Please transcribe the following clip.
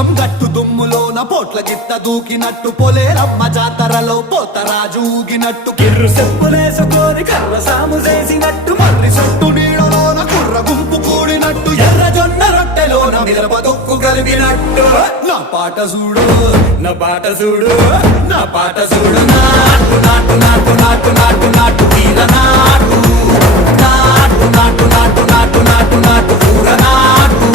పుల్లం గట్టు దుమ్ములోన పోట్ల గిత్త దూకినట్టు పొలేరమ్మ జాతరలో పోతరాజు ఊగినట్టు కిర్రు చెప్పులేసుకొని కర్ర సాము చేసినట్టు మర్రి చుట్టు నీడలోన కుర్ర గుంపు కూడినట్టు ఎర్ర జొన్న రొట్టెలోన మిరప దొక్కు కలిపినట్టు నా పాట చూడు నా పాట చూడు నా పాట చూడు నాటు నాటు నాటు నాటు నాటు నాటు తీర నాటు నాటు నాటు నాటు నాటు నాటు నాటు ఊర నాటు